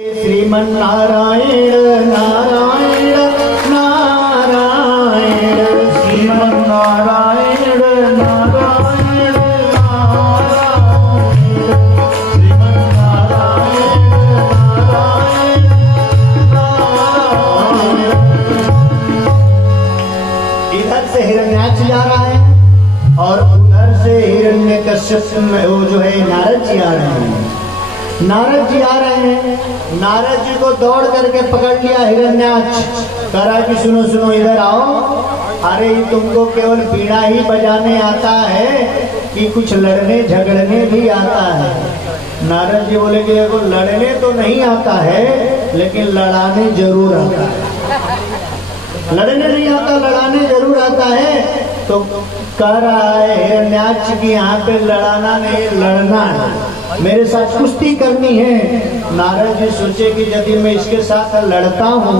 श्रीमन्नारायण नारायण नारायण श्रीमन्नारायण नारायण नारायण श्रीमन्नारायण नारायण नारायण। इधर से हिरण्याक्ष जा रहा है और उधर से हिरण्यकश्यप वो जो है नारद जी आ रहे हैं। नारद जी आ रहे हैं, नारद जी को दौड़ करके पकड़ लिया हिरण्याक्ष, कहा कि सुनो सुनो इधर आओ। अरे तुमको केवल बीड़ा ही बजाने आता है कि कुछ लड़ने झगड़ने भी आता है? नारद जी बोले कि देखो लड़ने तो नहीं आता है लेकिन लड़ाने जरूर आता है। लड़ने नहीं आता, लड़ाने जरूर आता है। तो कह रहा है हिरण्याक्ष की यहाँ पे लड़ाना नहीं लड़ना है, मेरे साथ कुश्ती करनी है। नारद जी सोचे कि यदि मैं इसके साथ लड़ता हूँ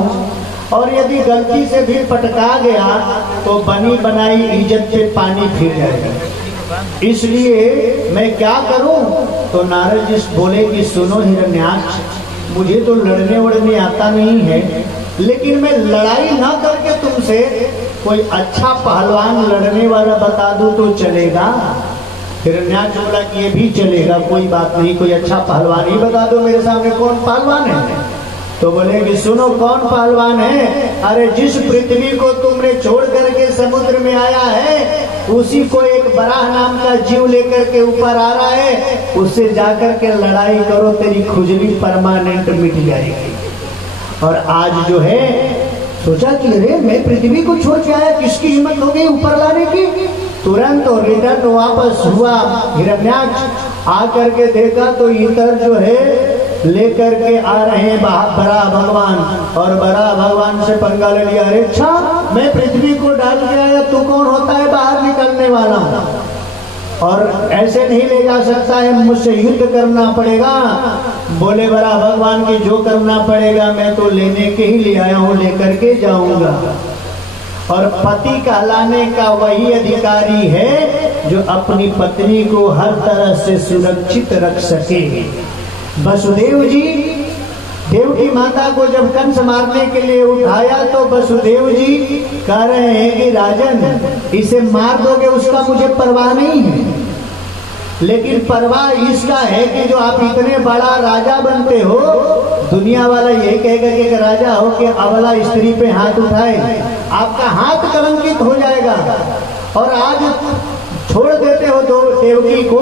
और यदि गलती से भी पटका गया तो बनी बनाई इज्जत पे पानी फिर जाएगा, इसलिए मैं क्या करूं। तो नारद जी बोले कि सुनो हिरण्याक्ष, मुझे तो लड़ने वड़ने आता नहीं है लेकिन मैं लड़ाई ना करके तुमसे कोई अच्छा पहलवान लड़ने वाला बता दूं तो चलेगा? हिरण्याक्ष बोला कि ये भी चलेगा, कोई बात नहीं, कोई अच्छा पहलवान ही बता दो मेरे सामने। कौन पहलवान है? तो बोले कि सुनो कौन पहलवान है? अरे जिस पृथ्वी को तुमने छोड़ करके समुद्र में आया है उसी को एक बराह नाम का जीव लेकर के ऊपर आ रहा है, उससे जाकर के लड़ाई करो, तेरी खुजली परमानेंट मिट जाएगी। और आज जो है सोचा कि अरे मैं पृथ्वी को छोड़ के आया, किसकी हिम्मत हो गई ऊपर लाने की? तुरंत और रिटर्न वापस हुआ हिरण्याक्ष, आकर के देखा तो इधर जो है लेकर के आ रहे हैं बराह भगवान, और बराह भगवान से पंगा ले लिया। अरे अच्छा मैं पृथ्वी को डाल के आया, तू कौन होता है बाहर निकलने वाला? और ऐसे नहीं ले जा सकता है, मुझसे युद्ध करना पड़ेगा। बोले बराह भगवान की जो करना पड़ेगा मैं तो लेने के ही ले आया हूँ, लेकर के जाऊंगा। और पति कहलाने का वही अधिकारी है जो अपनी पत्नी को हर तरह से सुरक्षित रख सके। वसुदेव जी देवकी माता को जब कंस मारने के लिए उठाया तो वसुदेव जी कह रहे हैं कि राजन इसे मार दोगे उसका मुझे परवाह नहीं है, लेकिन परवाह इसका है कि जो आप इतने बड़ा राजा बनते हो, दुनिया वाला यही कहेगा कि राजा हो कि अबला स्त्री पे हाथ उठाए, आपका हाथ कलंकित हो जाएगा। और आज छोड़ देते हो देवकी को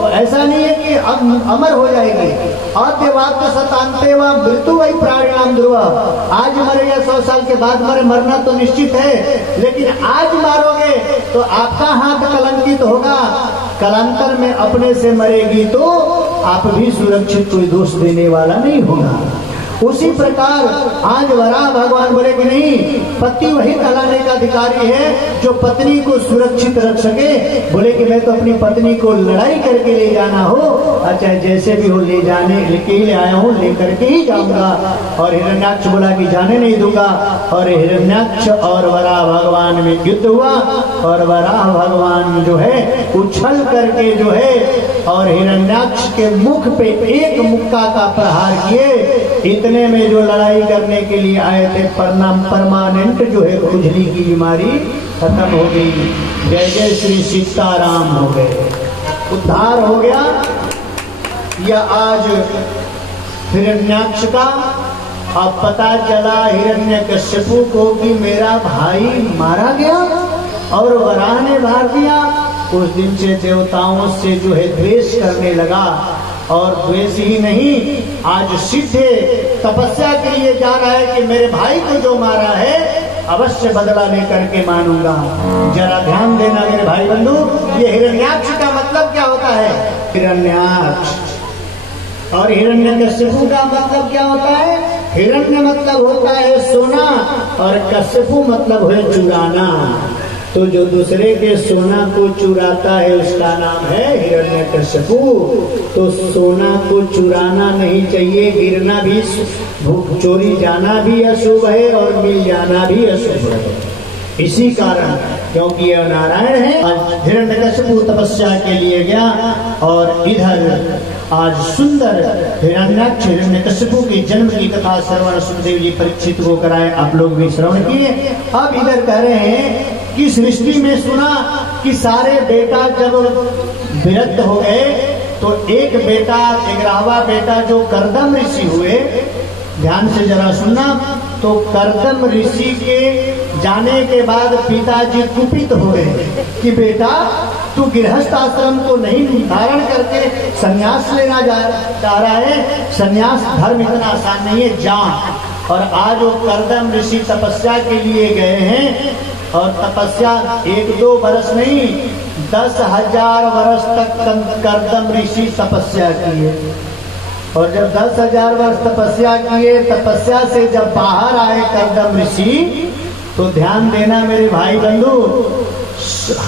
तो ऐसा नहीं है कि अब अमर हो जाएगी। अद्यवाक्य सतांते व मृत्यु वही प्राणायाम ध्रुव, आज मरे या 100 साल के बाद मरे, मरना तो निश्चित है, लेकिन आज मारोगे तो आपका हाथ कलंकित होगा, कालांतर में अपने से मरेगी तो आप भी सुरक्षित, कोई दोष देने वाला नहीं होगा। उसी प्रकार आज वराह भगवान बोले कि नहीं, पति वही कहलाने का अधिकारी है जो पत्नी को सुरक्षित रख सके। बोले कि मैं तो अपनी पत्नी को लड़ाई करके ले जाना हो, अच्छा जैसे भी हो ले जाने लेके ही ले आया हूँ, लेकर के ही जाऊंगा। और हिरण्याक्ष बोला कि जाने नहीं दूंगा। और हिरण्याक्ष और वराह भगवान में युद्ध हुआ और वराह भगवान जो है उछल करके जो है और हिरण्याक्ष के मुख पे एक मुक्का का प्रहार किए। इतने में जो लड़ाई करने के लिए आए थे परमानेंट जो है खुजली की बीमारी खत्म हो गई। जय जय श्री सीताराम हो गए, उद्धार हो गया। यह आज हिरण्याक्ष का अब पता चला हिरण्यकश्यपु को कि मेरा भाई मारा गया और वराह ने मार दिया। उस दिन से देवताओं से जो है द्वेष करने लगा, और द्वेष ही नहीं आज सिद्ध तपस्या के लिए जा रहा है कि मेरे भाई को जो मारा है अवश्य बदला लेकर के मानूंगा। जरा ध्यान देना मेरे भाई बंधु, ये हिरण्याक्ष का मतलब क्या होता है? हिरण्याक्ष। और हिरण्यकश्यपु का मतलब क्या होता है? हिरण्य मतलब होता है सोना और कश्यपु मतलब है चुराना। तो जो दूसरे के सोना को चुराता है उसका नाम है हिरण्यकश्यपु। तो सोना को चुराना नहीं चाहिए, गिरना भी, चोरी जाना भी अशुभ है और मिल जाना भी अशुभ है। इसी कारण क्योंकि यह नारायण है, हिरण्यकश्यपु तपस्या के लिए गया और इधर आज सुंदर हिरण्याक्ष हिरण्यकशिपु के जन्म की कथा श्रवण सुखदेव जी परीक्षित को कराए, आप लोग भी श्रवण किए। अब इधर कह रहे हैं कि सृष्टि में सुना कि सारे बेटा जब विरक्त हो गए तो एक बेटा, 11वां बेटा जो कर्दम ऋषि हुए, ध्यान से जरा सुनना, तो कर्दम ऋषि के जाने के बाद पिताजी कुपित हो गए कि बेटा तू गृहस्थ आश्रम को नहीं धारण करके संन्यास लेना चाह रहा है, संन्यास धर्म इतना आसान नहीं है, जा। और आज वो कर्दम ऋषि तपस्या के लिए गए हैं, और तपस्या 1-2 वर्ष नहीं 10,000 वर्ष तक कर्दम ऋषि तपस्या किए। और जब 10,000 वर्ष तपस्या किए, तपस्या से जब बाहर आए कर्दम ऋषि, तो ध्यान देना मेरे भाई बंधु,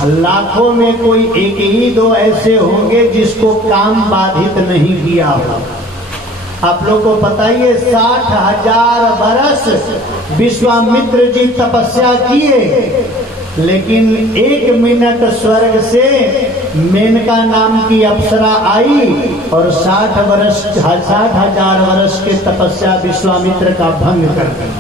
लाखों में कोई 1-2 ऐसे होंगे जिसको काम बाधित नहीं किया हो। आप लोग को पता ही है 60,000 वर्ष विश्वामित्र जी तपस्या किए, लेकिन 1 मिनट स्वर्ग से मेनका नाम की अप्सरा आई और 60,000 वर्ष के तपस्या विश्वामित्र का भंग कर दी।